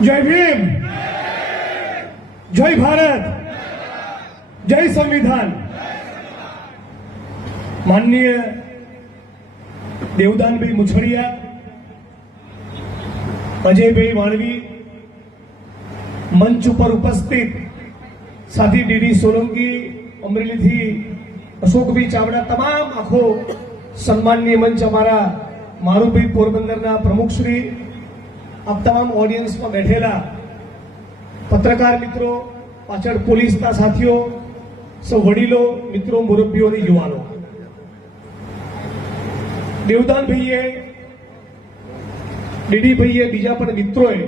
जय भीम, जय भारत, जय संविधान। माननीय देवदानभाई मुछड़िया, अजयभाई माळवी, मंच पर उपस्थित साथी डीडी सोलंकी, अमरेली थी अशोकभाई चावड़ा, तमाम आखो सम्माननीय मंच अमारा मारूभाई पोरबंदरना प्रमुख श्री, आप तमाम ऑडियंस में बैठेला पत्रकार मित्रों, पाचड़ पोलीसना साथियों, सौ वडीलो मित्रों, मुरब्बीओ ने युवानो, देवदान भाईए, डीडी भाईए, बीजा पण मित्रोए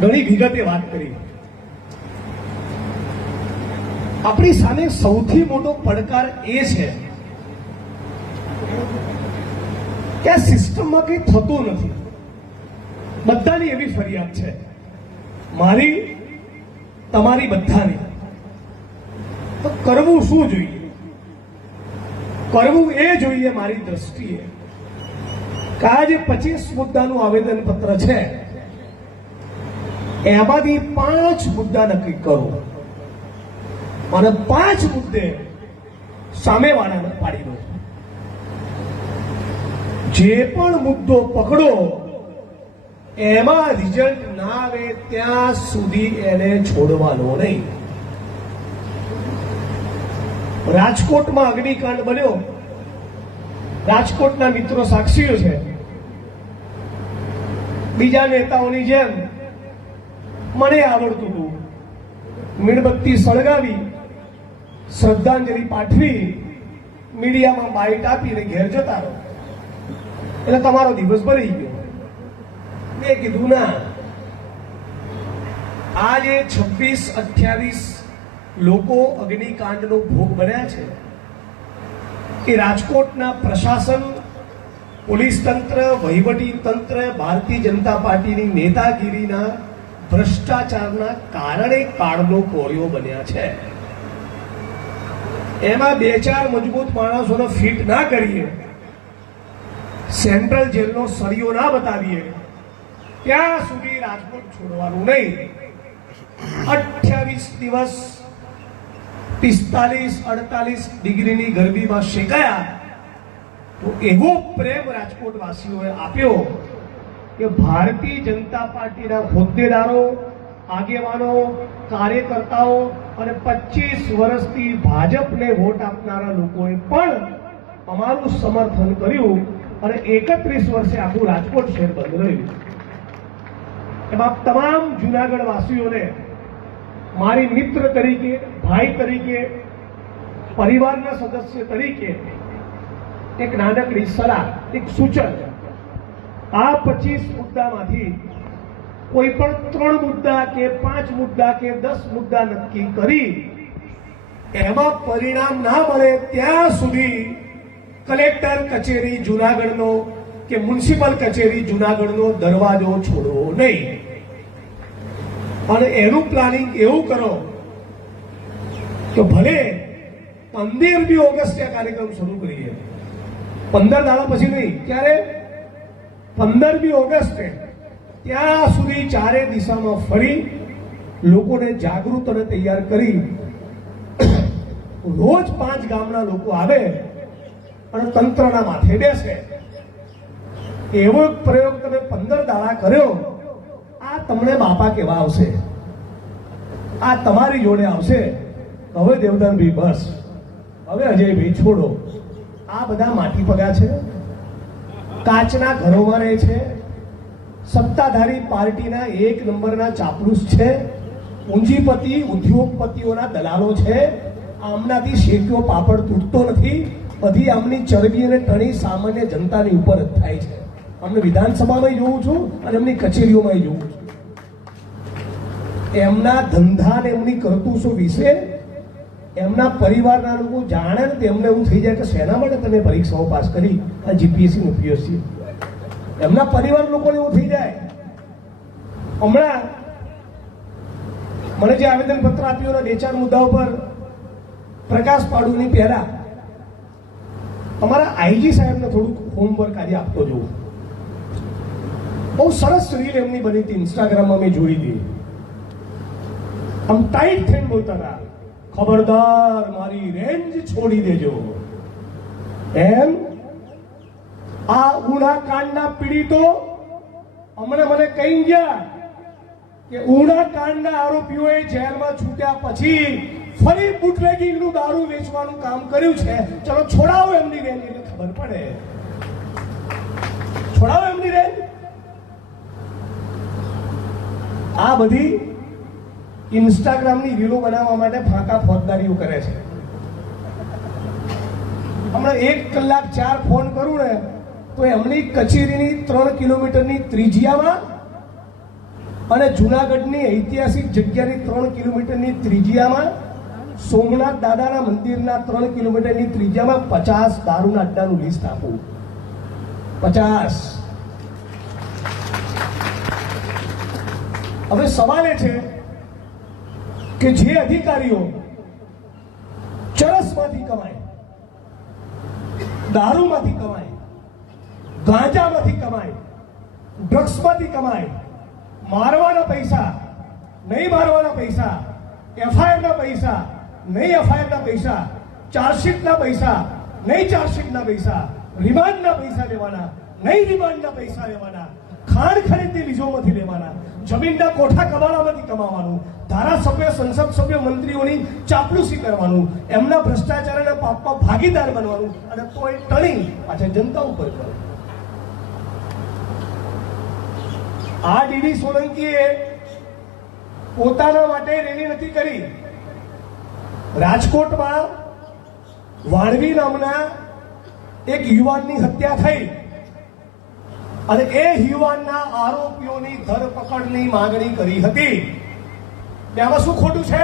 घणी विगते वात करी। अपनी सामे सौथी मोटो પડકાર એ છે કે આ સિસ્ટમમાં કંઈ થતું નથી। બધાની એવી ફરિયાદ છે, મારી તમારી બધાની। તો કરવું શું જોઈએ? કરવું એ જોઈએ મારી દ્રષ્ટિએ કે આ જે 25 મુદ્દાનું આવેદનપત્ર છે એમાંથી 5 મુદ્દા નક્કી કરો અને 5 મુદ્દે સામેવાળાને પાડી દો। જે પણ મુદ્દો પકડો એમાં રિઝલ્ટ ના આવે ત્યાં સુધી એને છોડવાનો નહીં। રાજકોટમાં અગ્નિકાંડ બન્યો, રાજકોટના મિત્રો સાક્ષીઓ છે। બીજા નેતાઓની જેમ મને આવડતું હતું, મીણબત્તી સળગાવી, શ્રદ્ધાંજલિ પાઠવી, મીડિયામાં બાઇટ આપીને ઘેર જતા રહો એટલે તમારો દિવસ ભરી ગયો। મેં કીધું ના, આજે 26-28 લોકો અગ્નિકાંડનો ભોગ બન્યા છે કે રાજકોટના પ્રશાસન, પોલીસ તંત્ર, વહીવટી તંત્ર, ભારતીય જનતા પાર્ટીની નેતાગીરીના ભ્રષ્ટાચારના કારણે કાળનો કોળિયો બન્યા છે। એમાં 2-4 મજબૂત માણસોને ફિટ ના કરીએ, સેન્ટ્રલ જેલનો સળિયો ના બતાવીએ ત્યાં સુધી રાજકોટ છોડવાનું નહીં। 28 દિવસ 45-48 ડિગ્રીની ગરમીમાં શેકાયા તો એવો પ્રેમ રાજકોટ વાસીઓએ આપ્યો કે ભારતીય જનતા પાર્ટીના હોદ્દેદારો, આગેવાનો, કાર્યકર્તાઓ અને 25 વર્ષથી ભાજપને વોટ આપનારા લોકોએ પણ અમારું સમર્થન કર્યું અને 31 વર્ષે આખું રાજકોટ શહેર બંધ રહ્યું। એમાં તમામ જૂનાગઢ વાસીઓને મારી મિત્ર તરીકે, ભાઈ તરીકે, પરિવારના સદસ્ય તરીકે એક નાનકડી સલાહ, એક સૂચન, આ 25 મુદ્દામાંથી કોઈ પણ 3 મુદ્દા કે 5 મુદ્દા કે 10 મુદ્દા નક્કી કરી એમાં પરિણામ ના મળે ત્યાં સુધી કલેક્ટર કચેરી જૂનાગઢનો કે મ્યુનિસિપલ કચેરી જૂનાગઢનો દરવાજો છોડવો નહીં। અને એનું પ્લાનિંગ એવું કરો કે ભલે 15મી ઓગસ્ટે કાર્યક્રમ શરૂ કરીએ, 15 દાડા પછી નહીં, ત્યારે 15મી ઓગસ્ટે ત્યાં સુધી ચારે દિશામાં ફરી લોકોને જાગૃત અને તૈયાર કરી રોજ 5 ગામના લોકો આવે અને તંત્રના માથે બેસે। એવો એક પ્રયોગ તમે 15 દાડા કર્યો, આ તમને બાપા કેવા આવશે, આ તમારી જોડે આવશે। હવે દેવદાનભાઈ બસ, હવે અજયભાઈ છોડો, આ બધા માટી પગા છે, કાચના ઘરોમાં રહે છે, સત્તાધારી પાર્ટીના 1 નંબરના ચાપલુસ છે, પૂંજીપતિ ઉદ્યોગપતિઓના દલાલો છે। આમનાથી શેક્યો પાપડ તૂટતો નથી, બધી આમની ચરબી અને ટણી સામાન્ય જનતાની ઉપર જ થાય છે। અમને વિધાનસભામાં જોઉં છું અને એમની કચેરીઓમાં જોઉં છું। એમના ધંધા ને એમની કરતૂસો વિશે એમના પરિવારના લોકો જાણે ને તેમને એવું થઈ જાય કે શેના માટે તમે પરીક્ષાઓ પાસ કરી, આ જીપીએસસી ને પીએસસી, એમના પરિવાર લોકોને એવું થઈ જાય। હમણાં મને જે આવેદનપત્ર આપ્યું એના 2-4 મુદ્દાઓ પર પ્રકાશ પાડુની પહેલા તમારા આઈજી સાહેબને થોડુંક હોમવર્ક આજે આપતો જોઉં। બહુ સરસ રીલ એમની બની હતી, ઇન્સ્ટાગ્રામમાં મેં જોઈ હતી. આમ ટાઈટ થઈને બોલતા હતા, ખબરદાર મારી રેન્જ છોડી દેજો. એમ આ ઉના કાંડના પીડિતો હમણાં મને કહી ગયા કે ઉના કાંડના આરોપીઓએ જેલમાં છૂટ્યા પછી ફરી બુટલેગિંગનું દારૂ વેચવાનું કામ કર્યું છે. ચલો છોડાવો એમની રેન્જ, એટલે ખબર પડે. છોડાવો એમની રેન્જ. આ બધી ઇન્સ્ટાગ્રામની રીલો બનાવવા માટે ફાંકા ફોજદારીઓ કરે છે. હમણાં 1 કલાક 4 ફોન કરું ને તો એમની કચેરીની 3 કિલોમીટરની ત્રિજ્યામાં અને જુનાગઢની ઐતિહાસિક જગ્યાની 3 કિલોમીટરની ત્રિજ્યામાં સોમનાથ દાદાના મંદિરના 3 કિલોમીટરની ત્રિજ્યામાં 50 દારૂના અડ્ડાનું લિસ્ટ આપું. 50. હવે સવાલ એ છે કે જે અધિકારીઓ ચરસમાંથી કમાય, દારૂમાંથી કમાય, ગાંજામાંથી કમાય, ડ્રગ્સમાંથી કમાય, મારવાના પૈસા, નહીં મારવાના પૈસા, એફઆઈઆરના પૈસા, નહીં એફઆઈઆરના પૈસા, ચાર્જશીટના પૈસા, નહીં ચાર્જશીટના પૈસા, રિમાન્ડના પૈસા લેવાના, નહીં રિમાન્ડના પૈસા લેવાના, ખાણ ખરીદની લીઝોમાંથી લેવાના, જમીનના કોઠા કબાડામાંથી કમાવાનું, ધારાસભ્ય, સંસદ સભ્ય, મંત્રીઓની ચાપલુસી કરવાનું, એમના ભ્રષ્ટાચારના પાપમાં ભાગીદાર બનવાનું, અને તોય ટણી પાછા જનતા ઉપર કરવાનું. આ ડીડી સોલંકીએ પોતાના માટે રેલી નથી કરી. રાજકોટમાં વાણવી નામના એક યુવાનની હત્યા થઈ અને એ યુવાનના આરોપીઓની ધરપકડની માંગણી કરી હતી. એમાં શું ખોટું છે?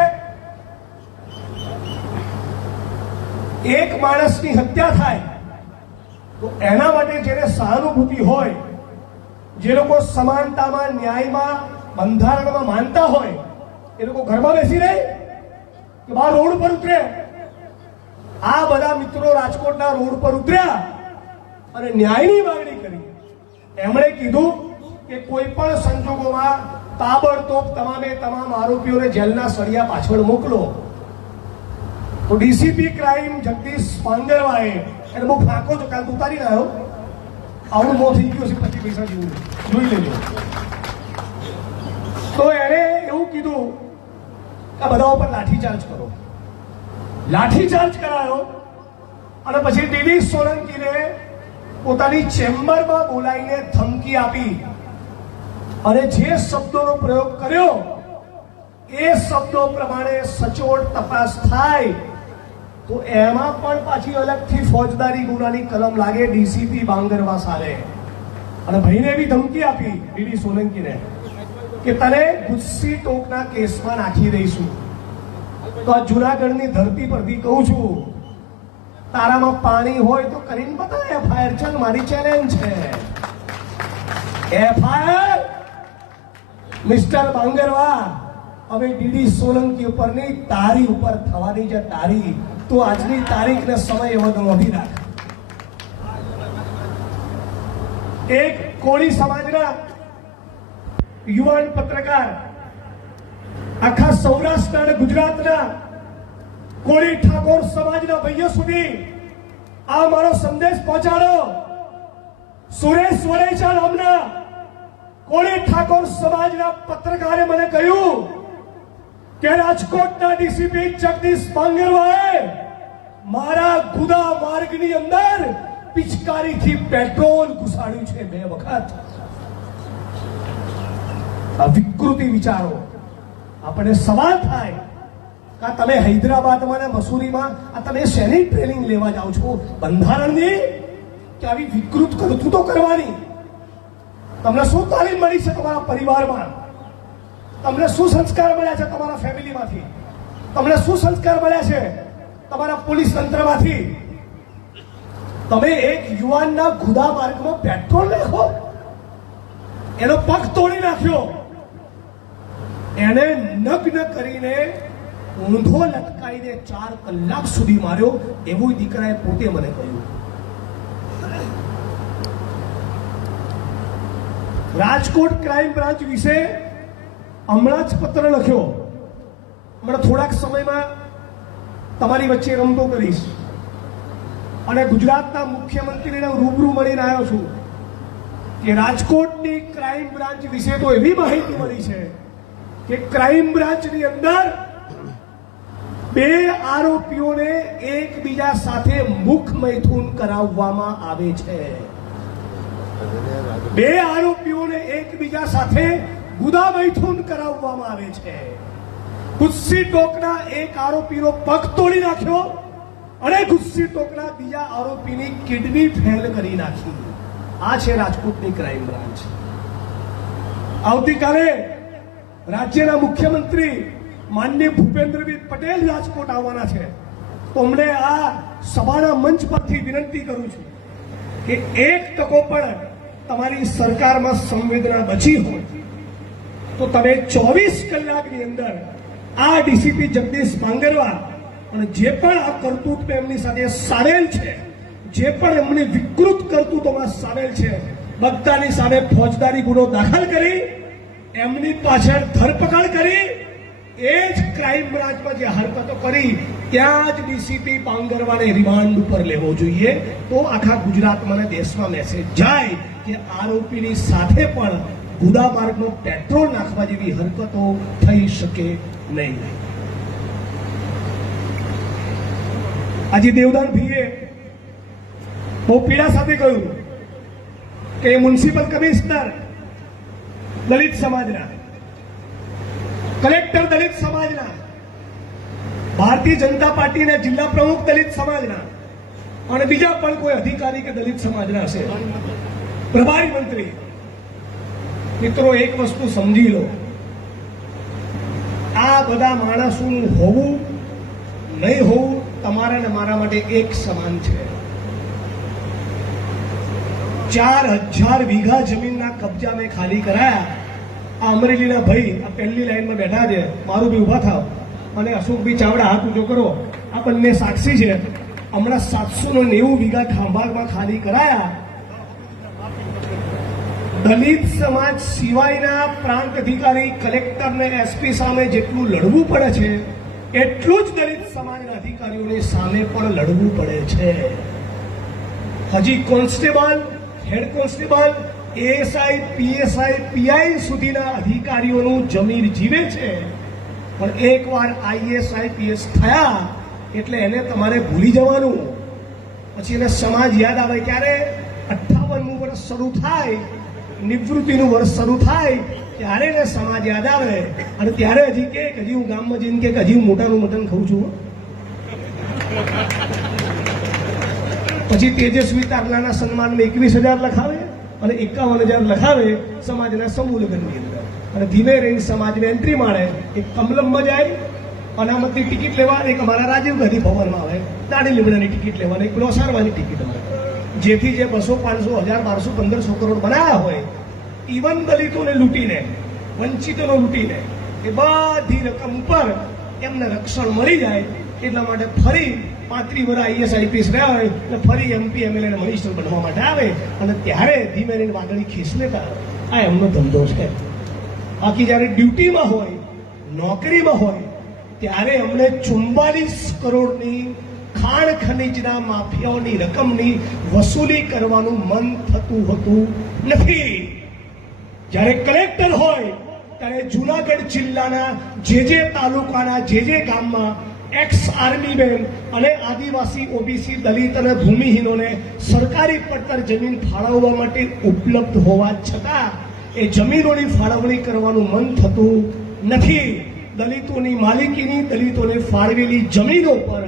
એક માણસની હત્યા થાય તો એના માટે જેને સહાનુભૂતિ હોય, જે લોકો સમાનતામાં, ન્યાયમાં, બંધારણમાં માનતા હોય, એ લોકો ઘરમાં બેસી રહે કે બહાર રોડ પર ઉતરે? આ બધા મિત્રો રાજકોટના રોડ પર ઉતર્યા અને ન્યાયની માંગણી કરી. એમણે કીધું કે કોઈ પણ સંજોગોમાં તાબડતોબ તમામે તમામ આરોપીઓને જેલના સળિયા પાછળ મોકલો. તો ડીસીપી ક્રાઇમ જગદીશ પાંગરવાએ એને બહુ ફાંકો જો કાલ ઉતારી આવ્યો, આવડું મોં થઈ ગયું છે 25 પૈસા જેવું, જોઈ લેજો. તો એણે એવું કીધું કે બધા ઉપર લાઠીચાર્જ કરો. લાઠીચાર્જ કરાયો અને પછી ડીડી સોલંકીને પોતાની ચેમ્બરમાં બોલાવીને ધમકી આપી અને જે શબ્દોનો પ્રયોગ કર્યો એ શબ્દો પ્રમાણે સચોટ તપાસ થાય તો એમાં પણ પાછી અલગથી ફોજદારી ગુનાની કલમ લાગે ડીસીપી બાંગરવા સાલે. અને ભાઈને એવી ધમકી આપી ડીડી સોલંકીને કે તને ગુસ્સી ટોકના કેસમાં નાખી દઈશું. તો આ જુનાગઢની ધરતી પરથી કહું છું, તારામાં પાણી હોય તો કરીને બતા એફઆઈઆર. ચાલ, મારી ચેલેન્જ છે. એફઆઈઆર મિસ્ટર બાંગરવા હવે ડીડી સોલંકી ઉપર નહીં, તારી ઉપર થવાની છે. તારી તો આજની તારીખને સમય એવો નોંધી રાખ. એક કોળી સમાજના યુવાન પત્રકાર આખા સૌરાષ્ટ્ર અને ગુજરાતના કોળી ઠાકોર સમાજના ભાઈઓ સુધી આ મારો સંદેશ પહોંચાડો. સુરેશ વડેચા નામના કોળી ઠાકોર સમાજના પત્રકારે મને કહ્યું કે રાજકોટના ડીસીપી જગદીશ પાંગરવાએ મારા ગુદા માર્ગની અંદર પિચકારીથી પેટ્રોલ ઘુસાડ્યું છે 2 વખત. આ વિકૃતિ વિચારો. આપણે સવાલ થાય કે તમે હૈદરાબાદમાં અને મસૂરીમાં આ તમે શેની ટ્રેનિંગ લેવા જાઓ છો? બંધારણની કે આવી વિકૃત કરતૂતો કરવાની? તમને શું તાલીમ મળી છે તમારા પરિવારમાં? તમને શું સંસ્કાર મળ્યા છે તમારા ફેમિલીમાંથી? તમને શું સંસ્કાર મળ્યા છે તમારા પોલીસ તંત્રમાંથી? તમે એક યુવાનના ગુદા માર્ગમાં પેટ્રોલ નાખો, એનો પગ તોડી નાખ્યો, એને નગ્ન કરીને ઊંધો લટકાઈને 4 કલાક સુધી માર્યો, એવું દીકરાએ પોતે મને કહ્યું. રાજકોટ ક્રાઇમ બ્રાન્ચ વિશે હમણાં જ પત્ર લખ્યો. હમણાં થોડાક સમયમાં તમારી વચ્ચે રમતો કરીશ અને ગુજરાતના મુખ્યમંત્રીને રૂબરૂ મળીને આવ્યો છું કે રાજકોટની ક્રાઇમ બ્રાન્ચ વિશે તો એવી માહિતી મળી છે કે ક્રાઇમ બ્રાન્ચની અંદર 2 આરોપીઓને એકબીજા સાથે મુખ મૈથુન કરાવવામાં આવે છે. 2 આરોપીઓને એકબીજા સાથે ગુદા મૈથુન કરાવવામાં આવે છે. ગુસ્સી ટોકના એક આરોપીનો પગ તોડી નાખ્યો અને ગુસ્સી ટોકના બીજા આરોપીની કિડની ફેલ કરી નાખી. આ છે રાજકોટની ક્રાઇમ બ્રાન્ચ. આવતીકાલે રાજ્યના મુખ્યમંત્રી માનનીય ભૂપેન્દ્રભાઈ પટેલ રાજકોટ આવવાના છે. તો અમને આ સભાના મંચ પરથી વિનંતી કરું છું કે 1 ટકો પણ તમારી સરકારમાં સંવેદના બચી હોય તો તમે 24 કલાકની અંદર આ ડીસીપી જગદીશ પાંગરવા અને જે પણ આ કરતૂત એમની સાથે સામેલ છે, જે પણ એમની વિકૃત કરતૂતોમાં સામેલ છે, બધાની સામે ફોજદારી ગુનો દાખલ કરી એમની પાછળ ધરપકડ કરી એ જ ક્રાઇમ બ્રાન્ચમાં જે હરકતો કરી ત્યાં જ ડીસીપી પાંગરવાને રિમાન્ડ ઉપર લેવો જોઈએ. તો આખા ગુજરાતમાં અને દેશમાં મેસેજ જાય કે આરોપીની સાથે પણ ગુદા માર્ગનો પેટ્રોલ નાખવા જેવી હરકતો થઈ શકે નહીં. આજે દેવદાનભાઈએ બહુ પીડા સાથે કહ્યું કે મ્યુનિસિપલ કમિશનર દલિત સમાજના, કલેક્ટર દલિત સમાજના, ભારતીય જનતા પાર્ટીના જિલ્લા પ્રમુખ દલિત સમાજના અને બીજા પણ કોઈ અધિકારી કે દલિત સમાજના હશે, પ્રભારી મંત્રી. મિત્રો, એક વસ્તુ સમજી લો, આ બધા માણસોનું હોવું નહીં હોવું તમારા ને મારા માટે એક સમાન છે. 4000 વીઘા જમીનના કબજા મેં ખાલી કરાયા. આ અમરેલીના ભાઈ આ પહેલી લાઈનમાં બેઠા છે, મારું બી ઉભા થાવ અને અશોકભાઈ ચાવડા હાથ ઊંચો કરો, આ બંને સાક્ષી છે. હમણાં 790 વીઘા ખાંભામાં ખાલી કરાયા. દલિત સમાજ સિવાયના પ્રાંત અધિકારી, કલેક્ટર ને એસપી સામે જેટલું લડવું પડે છે એટલું જ દલિત સમાજના અધિકારીઓની સામે પણ લડવું પડે છે. હજી constable, head constable, ASI, PSI, PI સુધીના અધિકારીઓનું જમીર જીવે છે. પણ એકવાર આઈએસ આઈપીએસ થયા એટલે એને તમારે ભૂલી જવાનું. પછી એને સમાજ યાદ આવે ક્યારે 58મું વર્ષ શરૂ થાય, નિવૃત્તિનું વર્ષ શરૂ થાય ત્યારે એને સમાજ યાદ આવે અને ત્યારે હજી કે હજી હું ગામમાં જઈને કે હજી હું મોટાનું મટન ખાઉં છું. પછી તેજસ્વી તારલાના સન્માનમાં 21,000 લખાવે અને 51,000 લખાવે સમાજના સમૂહ લગ્નની અંદર અને ધીમે રહીને સમાજને એન્ટ્રી મારે. એક કમલમમાં જાય અનામતની ટિકિટ લેવા, એક અમારા રાજીવ ગાંધી ભવનમાં આવે દાડી લીમડાની ટિકિટ લેવાની, એક લોસારવાની ટિકિટ મળે. જેથી જે 200, 500, 1000, 1200, 1500 કરોડ બનાવ્યા હોય, ઇવન દલિતોને લૂંટીને, વંચિતોને લૂંટીને એ બધી રકમ ઉપર એમને રક્ષણ મળી જાય એટલા માટે ફરી 35 વર્ષ આઈએસ આઈપીએસ રહ્યા હોય એટલે ફરી એમપી એમએલએ મિનિસ્ટર બનવા માટે આવે અને ત્યારે ધીમે રહીને વાદળી ખીસ લેતા. આ એમનો ધંધો છે. બાકી જ્યારે ડ્યુટીમાં હોય, નોકરીમાં હોય ત્યારે અમને 44 કરોડની ખાણ ખનીજના માફિયાઓની રકમની વસૂલી કરવાનું મન થતું હતું નથી. જ્યારે કલેક્ટર હોય ત્યારે જુનાગઢ જિલ્લાના જે તાલુકાના જે ગામમાં એક્સ આર્મી મેન અને આદિવાસી, ઓબીસી, દલિત અને ભૂમિહીનોને સરકારી પડતર જમીન ફાળવવા માટે ઉપલબ્ધ હોવા છતાં એ જમીનોની ફાળવણી કરવાનું મન થતું નથી. દલિતોની માલિકીની, દલિતોને ફાળવેલી જમીનો પર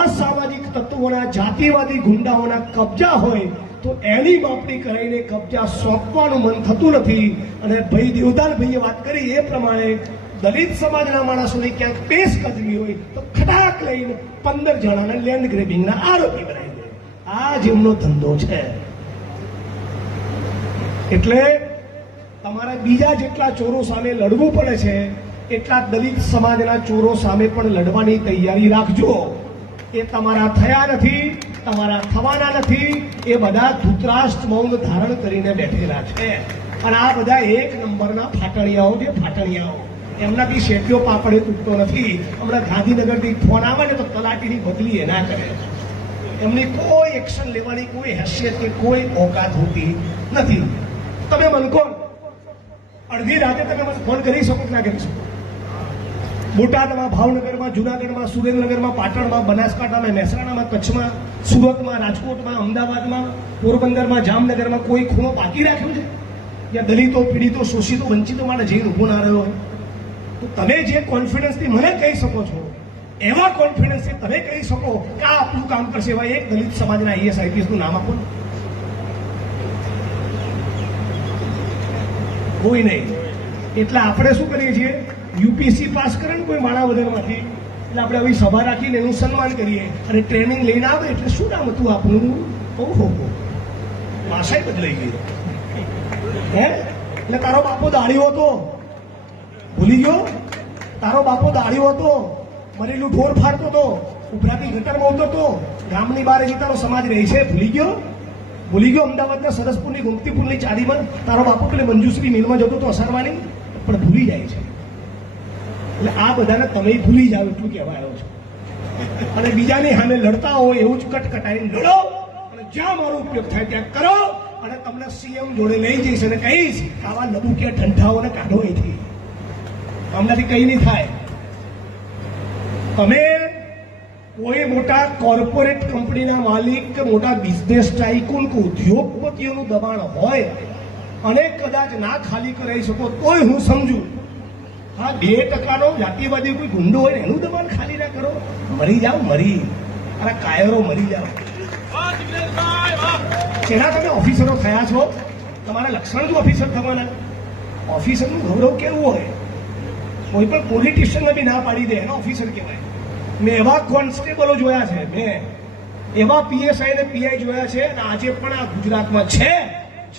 અસામાજિક તત્વોના, જાતિવાદી ગુંડાઓના કબજા હોય તો એની માપણી કરાવીને કબજા સોંપવાનું મન થતું નથી. અને ભાઈ દેવદાનભાઈએ વાત કરી એ પ્રમાણે દલિત સમાજના માણસોને ક્યાંક પેશ કદમી હોય તો ખટાક લઈને 15 જણાના લેન્ડ ગ્રેબિંગના આરોપી બનાવી દે. આ જ એમનો ધંધો છે. એટલે તમારા બીજા જેટલા ચોરો સામે લડવું પડે છે એટલા દલિત સમાજના ચોરો સામે પણ લડવાની તૈયારી રાખજો. એ તમારા થયા નથી, તમારા થવાના નથી. એ બધા ધૃતરાષ્ટ્ર મૌન ધારણ કરીને બેઠેલા છે. અને આ બધા એક નંબરના ફાટણિયાઓ છે, ફાટણિયાઓ. એમનાથી શેઠિયો પાપડે તૂટતો નથી. હમણાં ગાંધીનગરથી ફોન આવે ને તો તલાટીની બદલી એ ના કરે. એમની કોઈ એક્શન લેવાની કોઈ હેસિયત કે કોઈ ઓકાત હોતી નથી. તમે મને કહો, અડધી રાતે તમે મને ફોન કરી શકો કે ના કરી શકો? બોટાદમાં, ભાવનગરમાં, જુનાગઢમાં, સુરેન્દ્રનગરમાં, પાટણમાં, બનાસકાંઠામાં, મહેસાણામાં, કચ્છમાં, સુરતમાં, રાજકોટમાં, અમદાવાદમાં, પોરબંદરમાં, જામનગરમાં કોઈ ખૂણો બાકી રાખ્યો છે જ્યાં દલિતો, પીડિતો, શોષિતો, વંચિતો માટે જઈને ઊભો ના રહ્યો હોય? તો તમે જે કોન્ફિડન્સથી મને કહી શકો છો, એવા કોન્ફિડન્સથી તમે કહી શકો કે આ આપણું કામ કરશે, એવા એક દલિત સમાજના આઈએસ આઈપીએસ નું નામ આપો. કોઈ નહીં. એટલે આપણે શું કરીએ છીએ, યુપીએસસી પાસ કરે ને કોઈ માણાવદરમાંથી, એટલે આપણે આવી સભા રાખીને એનું સન્માન કરીએ અને ટ્રેનિંગ લઈને આવે. એટલે શું નામ હતું આપણું? ઓહો, ભાષા બદલાઈ ગઈ. હે, એટલે તારો બાપો દાળીઓ હતો, ભૂલી ગયો? તારો બાપો દાળીઓ હતો, મરેલું ઢોર ફાડતો હતો, ઉભરાતી ગટરમાં ઉતરતો, ગામની બહાર તારો સમાજ રહે છે, ભૂલી ગયો? ભૂલી ગયો? અમદાવાદના સરસપુરની ગુમતીપુરની ચારીમાં તારો બાપો પેલે મંજુશ્રી મિલમાં જતો હતો અસારવાની, પણ ભૂલી જાય છે. એટલે આ બધાને તમે ભૂલી જાઓ એટલું કહેવા આવ્યો છો. અને બીજાની સામે લડતા હોય એવું જ કટકટાઈને લડો અને જ્યાં મારો ઉપયોગ થાય ત્યાં કરો. અને તમને સીએમ જોડે લઈ જઈશ અને કહીશ આવા લબુકિયા ઠંઠાઓને કાઢો અહીંથી. હમણાંથી કઈ નહીં થાય. તમે કોઈ મોટા કોર્પોરેટ કંપનીના માલિક કે મોટા બિઝનેસ ટાઇકૂન કે ઉદ્યોગપતિઓનું દબાણ હોય અને કદાચ ના ખાલી કરાવી શકો તોય હું સમજુ. હા, 2% જાતિવાદી કોઈ ગુંડો હોય ને એનું દબાણ ખાલી ના કરો. મરી જાઓ, મરી. અરે કાયરો મરી જાઓ. જેના તમે ઓફિસરો થયા છો, તમારા લક્ષણ જ ઓફિસર થવાના. ઓફિસરનું ગૌરવ કેવું હોય? કોઈ પણ પોલિટિશિયનને બી ના પાડી દે એનો ઓફિસર કહેવાય. મેં એવા કોન્સ્ટેબલો જોયા છે, મેં એવા પીએસઆઈ ને પીઆઈ જોયા છે, અને આજે પણ આ ગુજરાતમાં છે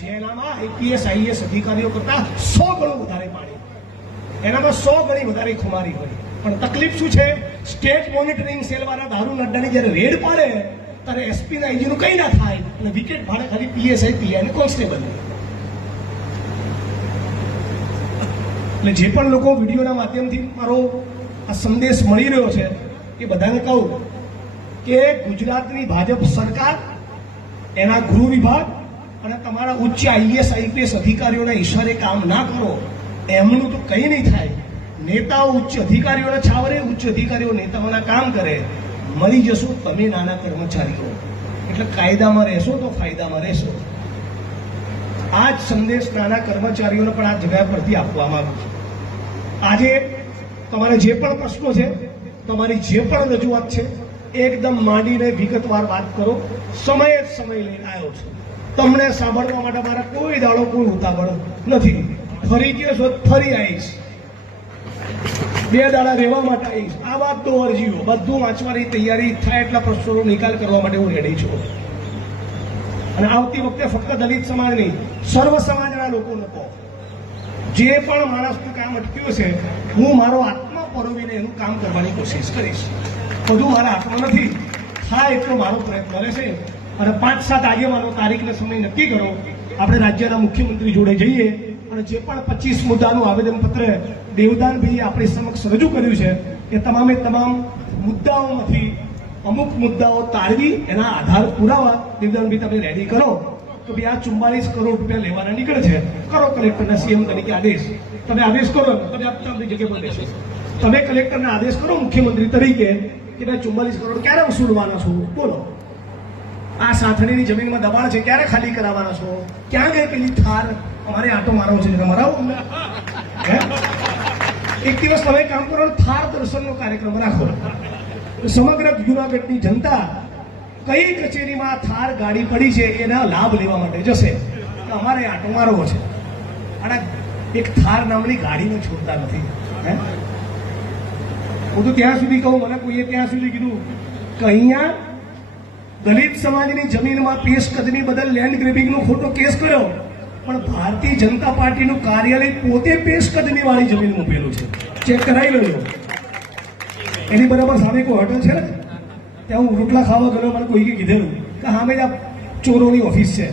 જેનામાં આઈપીએસ આઈએસ અધિકારીઓ કરતા 100 ગણું વધારે પાણી, એનામાં 100 ગણી વધારે ખુમારી હોય. પણ તકલીફ શું છે? સ્ટેટ મોનિટરિંગ સેલ વાળા દારૂ અડ્ડાની જયારે રેડ પાડે ત્યારે એસપી ના આઈજી નું કઈ ના થાય અને વિકેટ ભાડે ખાલી પીએસઆઈ પીઆઈ ને કોન્સ્ટેબલ. એટલે જે પણ લોકો વિડીયોના માધ્યમથી મારો આ સંદેશ મળી રહ્યો છે એ બધાને કહું કે ગુજરાતની ભાજપ સરકાર, એના ગૃહ વિભાગ અને તમારા ઉચ્ચ આઈએસ આઈપીએસ અધિકારીઓના ઈશારે કામ ના કરો, એમનું તો કંઈ નહીં થાય. નેતાઓ ઉચ્ચ અધિકારીઓના છાવરે, ઉચ્ચ અધિકારીઓ નેતાઓના કામ કરે. મરી જશો તમે નાના કર્મચારીઓ. એટલે કાયદામાં રહેશો તો ફાયદામાં રહેશો. આ જ સંદેશ નાના કર્મચારીઓને પણ આ જગ્યા પરથી આપવામાં આવ્યો છે. આજે તમારે જે પણ પ્રશ્નો છે, તમારી જે પણ રજૂઆત છે, એકદમ માંડીને વિગતવાર વાત કરો. સમય જ સમય લઈને આવ્યો છે. તમને સાંભળવા માટે મારા કોઈ દાડો કોઈ ઉતાવળ નથી. ફરી ગયો છો ફરી આવીશ, 2 દાડા રહેવા માટે આવીશ. આ વાત તો અરજીઓ બધું વાંચવાની તૈયારી થાય એટલા પ્રશ્નોનો નિકાલ કરવા માટે હું રેડી છું. અને આવતી વખતે ફક્ત દલિત સમાજ નહીં, સર્વ સમાજના લોકોનો કહો, જે પણ માણસનું કામ અટક્યું છે, હું મારો આત્મા પરોવીને એનું કામ કરવાની કોશિશ કરીશ. બધું મારા હાથમાં નથી. થાય એટલો મારો પ્રયત્ન રહેશે. અને 5-7 આગેવાનો તારીખને સમય નક્કી કરો. આપણે રાજ્યના મુખ્યમંત્રી જોડે જઈએ અને જે પણ 25 મુદ્દાનું આવેદનપત્ર દેવદાનભાઈએ આપણી સમક્ષ રજૂ કર્યું છે એ તમામે તમામ મુદ્દાઓમાંથી અમુક મુદ્દાઓ તાળવી એના આધાર પુરાવા દેવદાનભાઈ તમે રેડી કરો તો ભાઈ આ 44 કરોડ રૂપિયા લેવાના નીકળે છે. કરો કલેક્ટરના સીએમ તરીકે આદેશ. તમે આદેશ કરો, તમે આપની જગ્યા પર બેસો. તમે કલેક્ટરને આદેશ કરો મુખ્યમંત્રી તરીકે કે ભાઈ 44 કરોડ ક્યારે વસૂલવાના છો? બોલો. આ સાથણીની જમીનમાં દબાણ છે, ક્યારે ખાલી કરાવવાના છો? ક્યાં ગઈ પેલી થાર? અમારે આટો મારવો છે, મરાવો. એક દિવસ તમે કામ કરો, થાર દર્શનનો કાર્યક્રમ રાખો. સમગ્ર જુનાગઢની જનતા કઈ કચેરીમાં થાર ગાડી પડી છે એના લાભ લેવા માટે જશે. અમારે આટો મારવો છે. અને એક થાર નામની ગાડીને છોડતા નથી. હું તો ત્યાં સુધી કહું, મને કોઈએ ત્યાં સુધી કીધું કે અહીંયા દલિત સમાજની જમીનમાં પેશકદમી બદલ લેન્ડ ગ્રેબિંગનો ખોટો કેસ કર્યો, પણ ભારતીય જનતા પાર્ટીનું કાર્યાલય પોતે પેશકદમી વાળી જમીન મૂકેલું છે. ચેક કરાવી લેજો. એની બરાબર સામે કોઈ હોટલ છે ને, ત્યાં હું રોટલા ખાવા ગયો, મને કોઈએ કીધેલું કે સામે જ આ ચોરોની ઓફિસ છે.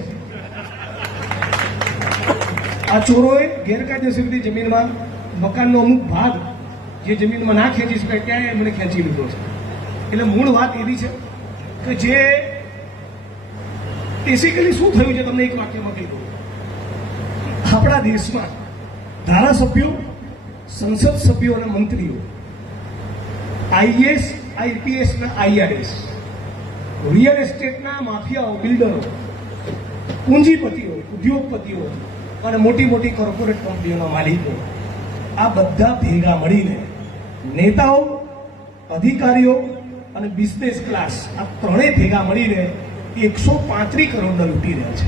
આ ચોરોએ ગેરકાયદેસર રીતે જમીનમાં મકાનનો અમુક ભાગ જે જમીનમાં ના ખેંચી શકાય ત્યાં એમણે ખેંચી લીધો છે. એટલે મૂળ વાત એવી છે કે જે બેસિકલી શું થયું છે તમને એક વાક્યમાં કહી દઉં. આપણા દેશમાં ધારાસભ્યો, સંસદ સભ્યો અને મંત્રીઓ, આઈએસ, આઈપીએસ ના આઈઆરએસ, રિયલ એસ્ટેટના માફિયાઓ, બિલ્ડરો, પૂંજીપતિઓ, ઉદ્યોગપતિઓ અને મોટી મોટી કોર્પોરેટ કંપનીઓના માલિકો, આ બધા ભેગા મળીને નેતાઓ, અધિકારીઓ અને બિઝનેસ ક્લાસ, આ ત્રણેય ભેગા મળીને 135 કરોડના લૂંટી રહ્યા છે.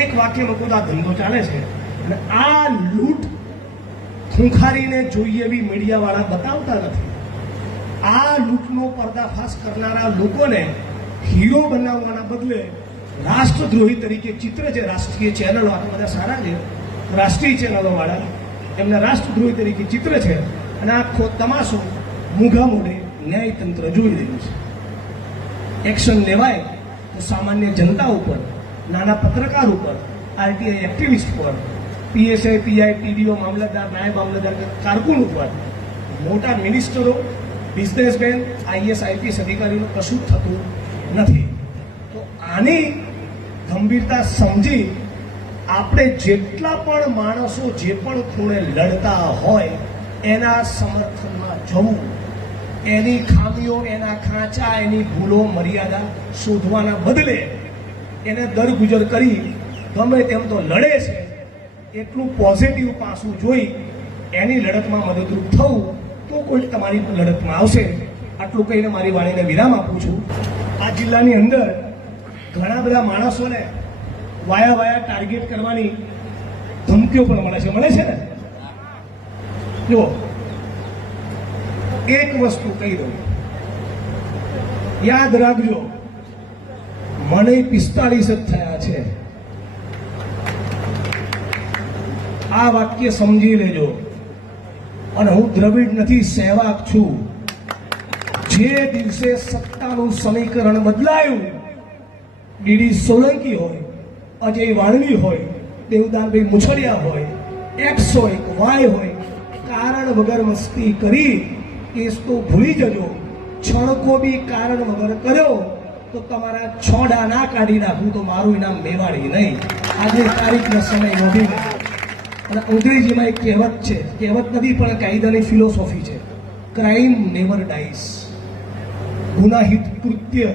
એક વાક્ય લોકો આ ધંધો ચાલે છે અને આ લૂંટ ખૂંખારીને જોઈએ એવી મીડિયાવાળા બતાવતા નથી. આ લૂંટનો પર્દાફાશ કરનારા લોકોને હીરો બનાવવાના બદલે રાષ્ટ્રદ્રોહી તરીકે ચિત્ર છે. રાષ્ટ્રીય ચેનલો આ બધા સારા છે, રાષ્ટ્રીય ચેનલો વાળા એમના રાષ્ટ્રદ્રોહી તરીકે ચિત્ર છે અને આખો તમાશો મૂંઘા મોઢે ન્યાયતંત્ર જોઈ રહ્યું છે. એક્શન લેવાય તો સામાન્ય જનતા ઉપર, નાના પત્રકાર ઉપર, આરટીઆઈ એક્ટિવિસ્ટ પર, પીએસઆઈ, પીઆઈ, ટીડીઓ, મામલતદાર, નાયબ મામલતદાર, કારકુન ઉપર, મોટા મિનિસ્ટરો, બિઝનેસમેન, આઈએસ, આઈપીએસ અધિકારીનું કશું થતું નથી. તો આની ગંભીરતા સમજી આપણે જેટલા પણ માણસો જે પણ ખૂણે લડતા હોય એના સમર્થનમાં જવું, એની ખામીઓ, એના ખાંચા, એની ભૂલો, મર્યાદા શોધવાના બદલે એને દરગુજર કરી ગમે તેમ તો લડે છે એટલું પોઝિટિવ પાસું જોઈ એની લડતમાં મદદરૂપ થવું તો કોઈ તમારી લડતમાં આવશે. આટલું કહીને મારી વાણીને વિરામ આપું છું. આ જિલ્લાની અંદર ઘણા બધા માણસોને વાયા ટાર્ગેટ કરવાની ધમકીઓ પણ મળે છે ને. જુઓ, એક વસ્તુ કહી દઉં, યાદ રાખજો, મને 45 જ થયા છે. આ વાક્ય સમજી લેજો. અને હું દ્રવિડ નથી, સહેવાગ છું. જે દિવસે સત્તાનું સમીકરણ બદલાયું, ડીડી સોલંકી હોય, અજય વાળવી હોય, દેવદાનભાઈ મુછડિયા હોય, એક્સ હોય, વાય હોય, કારણ વગર મસ્તી કરી કેસ તો ભૂલી જજો. છણકો બી કારણ વગર કર્યો તો તમારા છોડા ના કાઢી નાખું તો મારું ઇનામ મેવાડી નહીં. આજે તારીખનો સમય વધી ગયો. અને અંગ્રેજીમાં એક કહેવત છે, કહેવત નથી પણ કાયદાની ફિલોસોફી છે, ક્રાઇમ નેવર ડાઈસ. ગુનાહિત કૃત્ય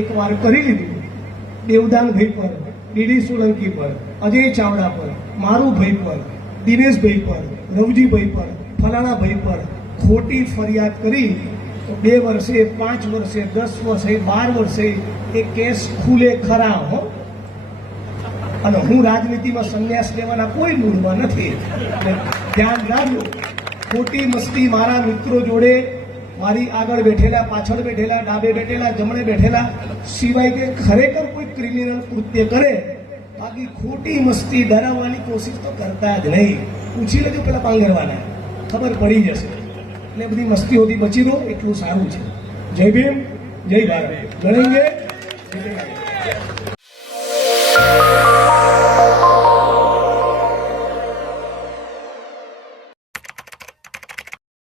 એકવાર કરી લીધું, દેવદાનભાઈ પર, ડીડી સોલંકી પર, અજય ચાવડા પર, મારુભાઈ પર, દિનેશભાઈ પર, રવજીભાઈ પર, ફલાણાભાઈ પર ખોટી ફરિયાદ કરી તો 2 વર્ષે, 5 વર્ષે, 10 વર્ષે, 12 વર્ષે એ કેસ ખુલે ખરા. હો, અને હું રાજનીતિમાં સંન્યાસ લેવાના કોઈ મૂડમાં નથી. ધ્યાન રાખજો, ખોટી મસ્તી મારા મિત્રો જોડે, મારી આગળ બેઠેલા, પાછળ બેઠેલા, ડાબે બેઠેલા, જમણે બેઠેલા સિવાય કે ખરેખર કોઈ ક્રિમિનલ કૃત્ય કરે, બાકી ખોટી મસ્તી ડરાવવાની કોશિશ તો કરતા જ નહીં. પૂછી લેજો પેલા પાંગરવાના, ખબર પડી જશે. એટલે બધી મસ્તીઓથી બચી દો એટલું સારું છે. જય ભીમ, જય ભારત. લડેંગે, જય ભારત.